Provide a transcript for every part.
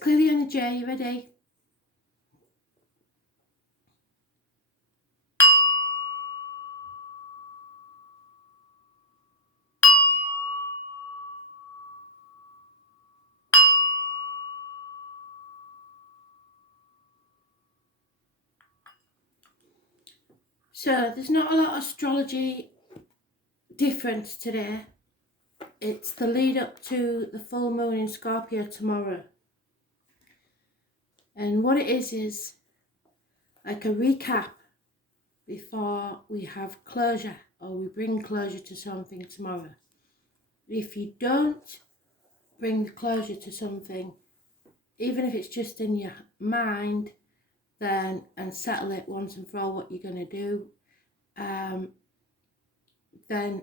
clear the energy. Are you ready? So there's not a lot of astrology difference today. It's the lead up to the full moon in Scorpio tomorrow. And what it is like a recap before we have closure, or we bring closure to something tomorrow. If you don't bring closure to something, even if it's just in your mind, then and settle it once and for all what you're going to do, then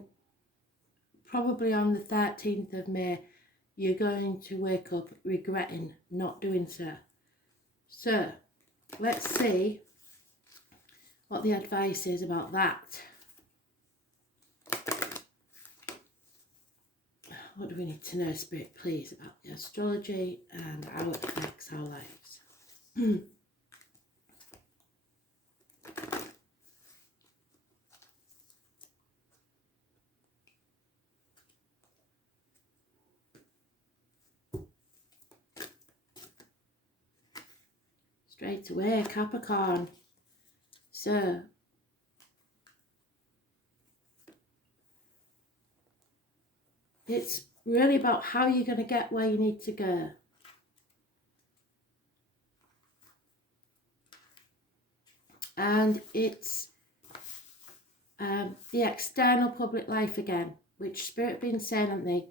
probably on the 13th of May you're going to wake up regretting not doing so. So let's see what the advice is about that. What do we need to know, Spirit, please, about the astrology and how it affects our lives? Straight away, Capricorn. So, it's really about how you're going to get where you need to go. And it's the external public life again, which Spirit been saying, haven't they?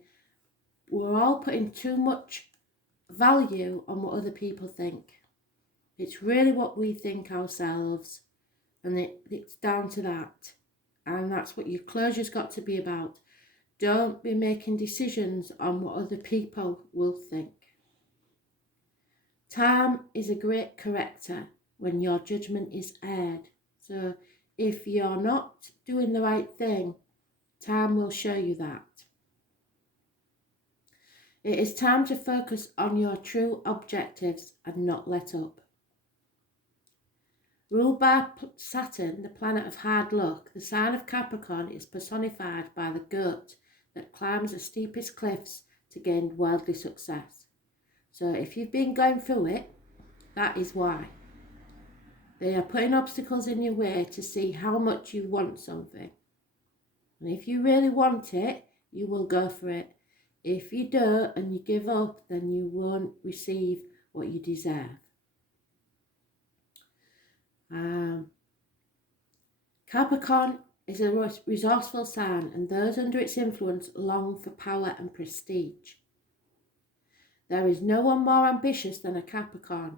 We're all putting too much value on what other people think. It's really what we think ourselves, and it's down to that. And that's what your closure's got to be about. Don't be making decisions on what other people will think. Time is a great corrector when your judgment is aired. So if you're not doing the right thing, time will show you that. It is time to focus on your true objectives and not let up. Ruled by Saturn, the planet of hard luck, the sign of Capricorn is personified by the goat that climbs the steepest cliffs to gain worldly success. So if you've been going through it, that is why. They are putting obstacles in your way to see how much you want something. And if you really want it, you will go for it. If you don't and you give up, then you won't receive what you deserve. Capricorn is a resourceful sign, and those under its influence long for power and prestige. There is no one more ambitious than a Capricorn.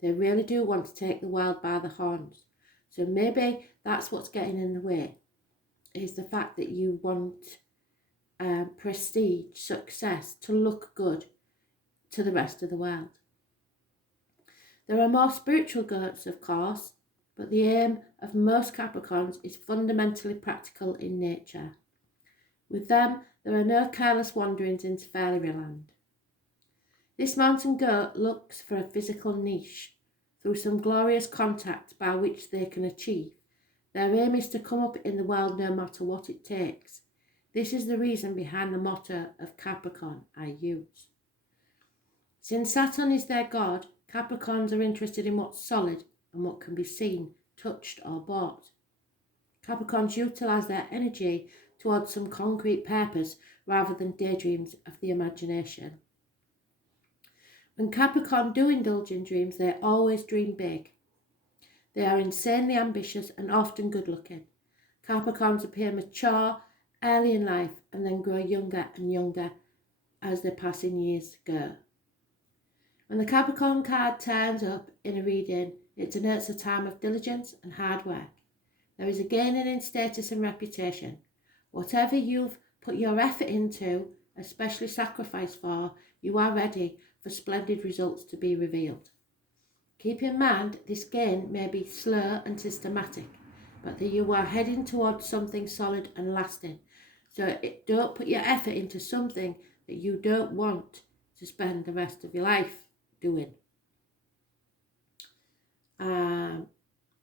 They really do want to take the world by the horns. So maybe that's what's getting in the way, is the fact that you want prestige, success, to look good to the rest of the world. There are more spiritual goats, of course, but the aim of most Capricorns is fundamentally practical in nature. With them, there are no careless wanderings into fairyland. This mountain goat looks for a physical niche through some glorious contact by which they can achieve. Their aim is to come up in the world no matter what it takes. This is the reason behind the motto of Capricorn, I use. Since Saturn is their god, Capricorns are interested in what's solid and what can be seen, touched or bought. Capricorns utilise their energy towards some concrete purpose rather than daydreams of the imagination. When Capricorn do indulge in dreams, they always dream big. They are insanely ambitious and often good looking. Capricorns appear mature early in life and then grow younger and younger as their passing years go. When the Capricorn card turns up in a reading, it denotes a time of diligence and hard work. There is a gaining in status and reputation. Whatever you've put your effort into, especially sacrifice for, you are ready for splendid results to be revealed. Keep in mind, this gain may be slow and systematic, but that you are heading towards something solid and lasting. So don't put your effort into something that you don't want to spend the rest of your life doing.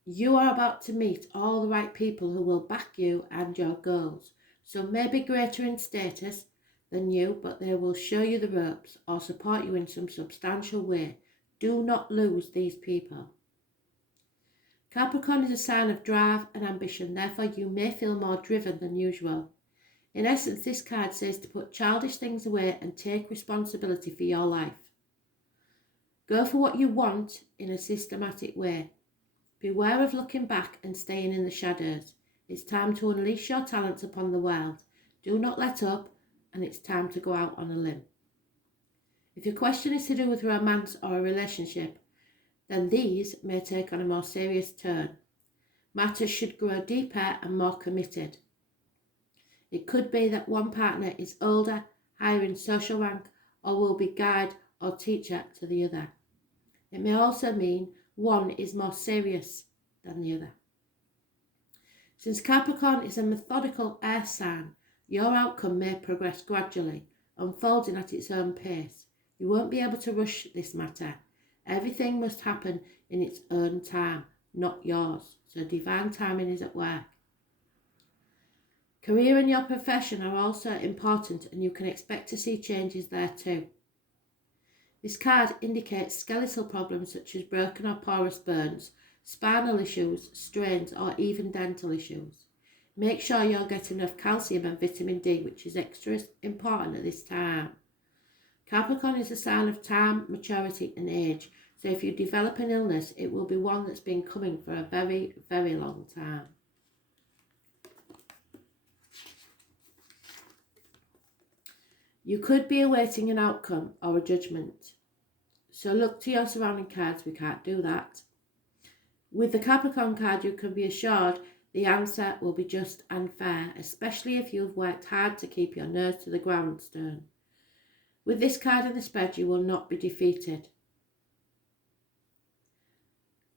You are about to meet all the right people who will back you and your goals. Some may be greater in status than you, but they will show you the ropes or support you in some substantial way. Do not lose these people. Capricorn is a sign of drive and ambition, therefore you may feel more driven than usual. In essence, this card says to put childish things away and take responsibility for your life. Go for what you want in a systematic way. Beware of looking back and staying in the shadows. It's time to unleash your talents upon the world. Do not let up, and it's time to go out on a limb. If your question is to do with romance or a relationship, then these may take on a more serious turn. Matters should grow deeper and more committed. It could be that one partner is older, higher in social rank, or will be guide or teacher to the other. It may also mean one is more serious than the other. Since Capricorn is a methodical air sign, your outcome may progress gradually, unfolding at its own pace. You won't be able to rush this matter. Everything must happen in its own time, not yours. So divine timing is at work. Career and your profession are also important, and you can expect to see changes there too. This card indicates skeletal problems such as broken or porous bones, spinal issues, strains, or even dental issues. Make sure you're getting enough calcium and vitamin D, which is extra important at this time. Capricorn is a sign of time, maturity and age, so if you develop an illness, it will be one that's been coming for a very, very long time. You could be awaiting an outcome or a judgment. So look to your surrounding cards, we can't do that. With the Capricorn card, you can be assured the answer will be just and fair, especially if you've worked hard to keep your nose to the grindstone. With this card in the spread, you will not be defeated.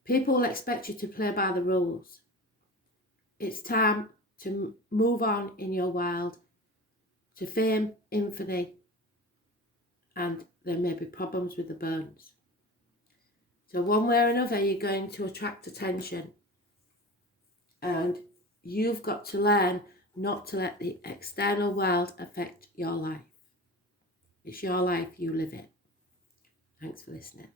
People will expect you to play by the rules. It's time to move on in your world to fame, infamy, and there may be problems with the bones. So one way or another, you're going to attract attention, and you've got to learn not to let the external world affect your life. It's your life, you live it. Thanks for listening.